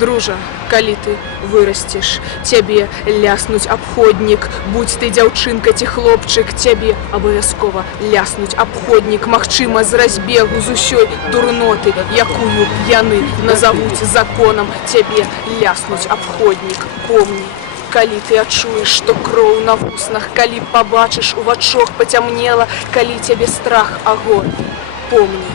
Дружа, калі ты вырасцеш, цябе ляснуць абходнік, будь ты дзяўчынка ці хлопчык, цябе абавязкова ляснуць абходнік, магчыма, з разбегу, з усёй дурноты, якую яны назавуць законам, цябе ляснуць абходнік. Помні, калі ты адчуеш, што кроў на вуснах, калі пабачыш, у вачах пацямнела, калі цябе страх агоніць, помні,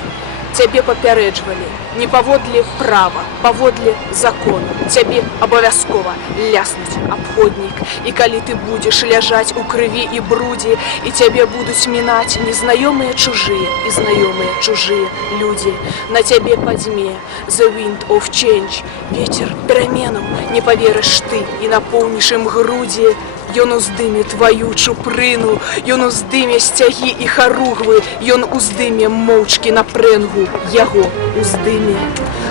цябе папярэджвалі, не паводле права, паводле закону. Цябе абавязкова ляснуць абходнік. І калі ты будзеш ляжаць у крыві і брудзе, і цябе будуць мінаць незнаёмыя чужыя і знаёмыя чужыя людзі, на цябе падзьме the wind of change, вецер пераменаў, не паверыш ты і напоўніш ім грудзі. Ён уздыме тваю чупрыну, ён уздыме сцягі і харугвы, ён уздыме моўчкі на прэнгу, яго уздыме.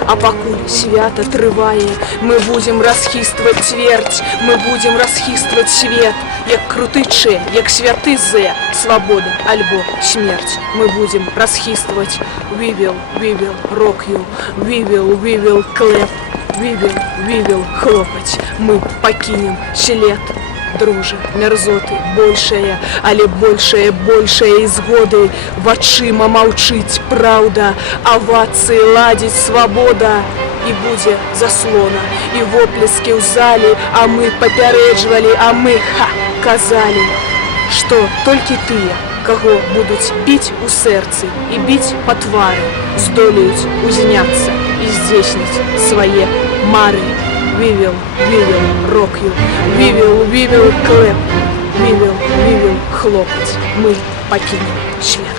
А пакуль свята трывае, мы будзем расхістваць цвердзь, мы будзем расхістваць свет, як круты Че, як святы Зе, свабода альбо смерць. Мы будзем расхістваць we will rock you, we will clap, we will хлопаць. Мы пакінем след. Дружа, мярзоты большая, але большая і згоды. Вачыма маўчыць праўда, авацыі ладзіць свабода. І будзе заслона, і воплескі ў зале, а мы папярэджвалі, а мы казалі, што толькі тыя, каго будуць біць у сэрцы і біць па твары, здолеюць узняцца і здзейсніць свае мары. We will rock you, we will clap, we will хлопаць. Мы пакінем свет.